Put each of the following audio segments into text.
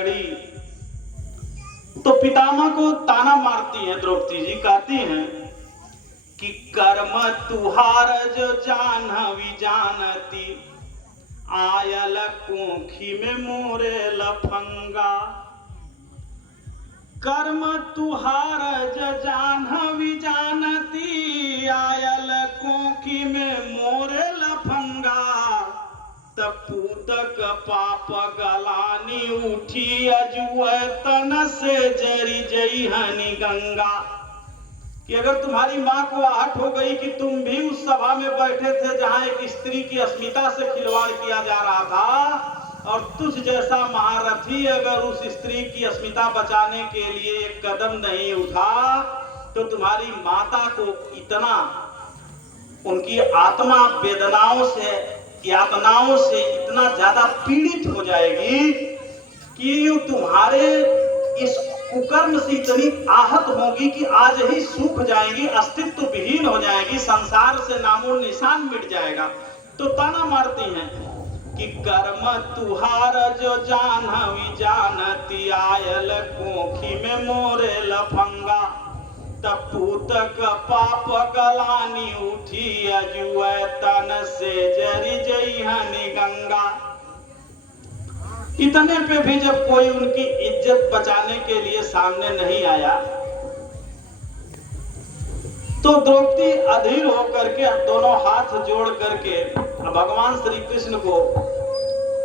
लगड़ी। तो पितामह को ताना मारती हैं द्रौपदी जी, कहती हैं कि कर्म तुहार जो जानवी जानती, आयल कोखी में मोरे लफंगा। कर्म तुहार जो जानवी जानती, आयल कोखी में मोरे लफंगा। तपूतक पाप गलानी उठी, अजुए तन से जरी जई हनी गंगा। कि अगर तुम्हारी माँ को आहट हो गई कि तुम भी उस सभा में बैठे थे जहां एक स्त्री की अस्मिता से खिलवाड़ किया जा रहा था, और तुझ जैसा महारथी अगर उस स्त्री की अस्मिता बचाने के लिए एक कदम नहीं उठा, तो तुम्हारी माता को इतना, उनकी आत्मा वेदनाओं से, यातनाओं से इतना ज्यादा पीड़ित हो जाएगी कि तुम्हारे इस कुकर्म से इतनी आहत होगी कि आज ही सूख जाएगी, अस्तित्व विहीन हो जाएगी, संसार से नामो निशान मिट जाएगा। तो ताना मारती हैं कि कर्म तुहार जो जानवी जानती, आयल कोखी में मोरे लफंगा। तपूतक पाप गलानी उठी, अजुए तन से जरी जई हनी गंगा। इतने पे भी जब कोई उनकी इज्जत बचाने के लिए सामने नहीं आया, तो द्रौपदी अधीर होकर के दोनों हाथ जोड़ करके भगवान श्री कृष्ण को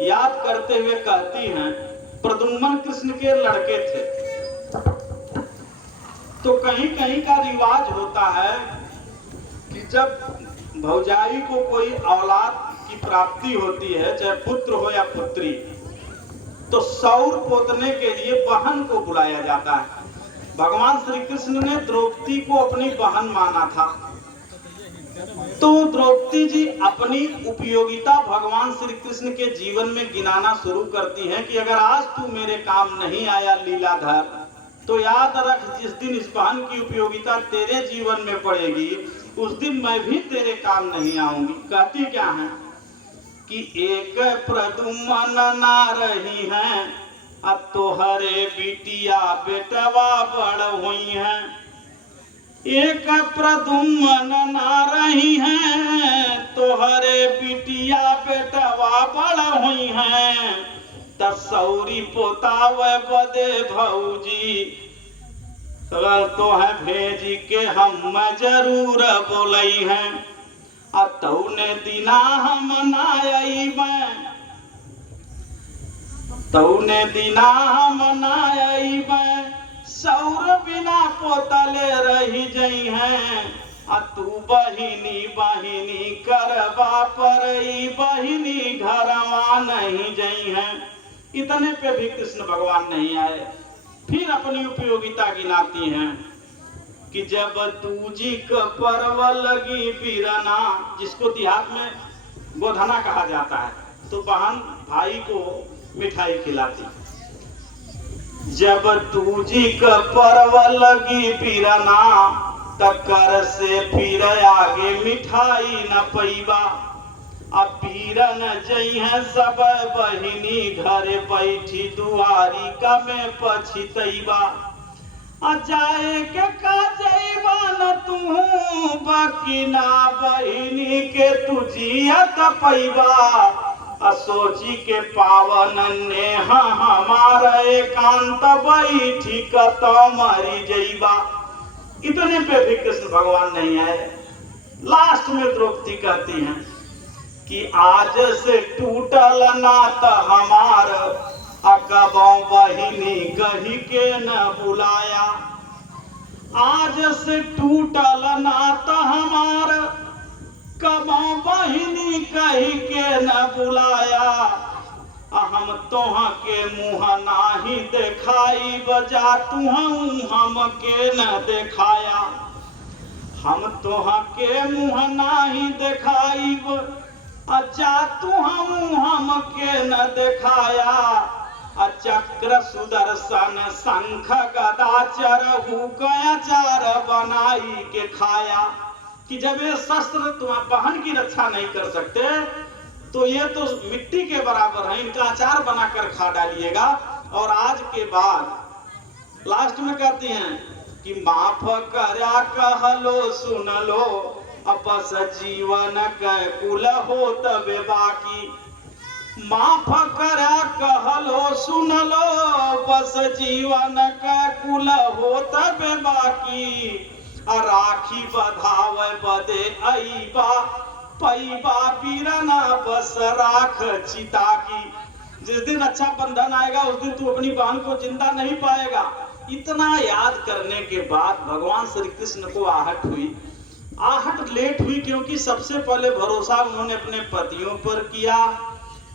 याद करते हुए कहती हैं, प्रद्युम्न कृष्ण के लड़के थे। तो कहीं कहीं का रिवाज होता है कि जब भौजाई को कोई औलाद की प्राप्ति होती है, चाहे पुत्र हो या पुत्री, तो सौर पोतने के लिए बहन को बुलाया जाता है। भगवान श्री कृष्ण ने द्रौपदी को अपनी बहन माना था। तो द्रौपदी जी अपनी उपयोगिता भगवान श्री कृष्ण के जीवन में गिनाना शुरू करती हैं कि अगर आज तू मेरे काम नहीं आया लीलाधर, तो याद रख जिस दिन इस बहन की उपयोगिता तेरे जीवन में पड़ेगी, उस दिन मैं भी तेरे काम नहीं आऊंगी। कहती क्या है कि एक प्रद्युम्न ना रही हैं, अब तोहरे बिटिया बेटवा बड़ हुई हैं। एक प्रद्युम्न ना रही हैं, तोहरे बिटिया बेटवा बड़ हुई हैं। तसौरी पोतावे बदे भौजी, तो है भेजी के हम जरूर बोलई हैं। अब तौने दिना हम ना अइबे, तौने दिना हम ना अइबे, सौर बिना पोतले रही जई हैं। आ तू बहिनी बहिनी करबा परई, बहिनी घरवा नहीं जई हैं। इतने पे भी कृष्ण भगवान नहीं आए। फिर अपनी उपयोगिता गिनाती हैं कि जब दूजी का पर्व लगी बीरना, जिसको देहात में गोधना कहा जाता है, तो बहन भाई को मिठाई खिलाती। जब दूजी का पर्व लगी बीरना, तकर से फिर आगे मिठाई न पैबा। अब पीरन जई है सब बहिनी, घर बैठी दुआरी का में पछितैबा। जाए के का जैबा न तू, बाकी ना बहिनी के तुझियत पैबा। सोची के पावन नेह हमारा एकांत बैठी कत मरी जैबा। इतने पे भी कृष्ण भगवान नहीं आए। लास्ट में द्रौपदी कहती हैं कि आज से टूटल नात हमार, अकबों बहिनी कही के न बुलाया। आज से टूटल नात हमार, कबों बहिनी कही के न बुलाया। हम तोहा के मुँह नाही देखाई, बजा तुहू हम के न देखाया। हम तोहा के मुँह नाही देखाई, अच्छा तुहू हम के न देखाया। चक्र सुदर्शन शंख गदा चरहु, गया चार बनाई के खाया। कि जब ये शस्त्र तुम्हारी बहन की रक्षा नहीं कर सकते, तो ये तो मिट्टी के बराबर है, इनका अचार बनाकर खा डालिएगा। और आज के बाद लास्ट में कहती हैं कि माफ करया कहलो सुन लो अपस जीवन के कुल हो तबे बाकी। माफ करया कहलो सुन लो बस जीवन के कुल हो तबे बाकी। राखी बधावे बदे अईबा पैबा पीरना बस राख चिता की। जिस दिन अच्छा बंधन आएगा उस दिन तू अपनी बहन को जिंदा नहीं पाएगा। इतना याद करने के बाद भगवान श्री कृष्ण को आहट हुई। आहट लेट हुई क्योंकि सबसे पहले भरोसा उन्होंने अपने पतियों पर किया,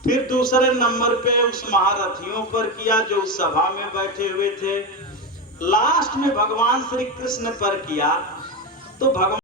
फिर दूसरे नंबर पे उस महारथियों पर किया जो उस सभा में बैठे हुए थे, लास्ट में भगवान श्री कृष्ण पर किया। तो भगवान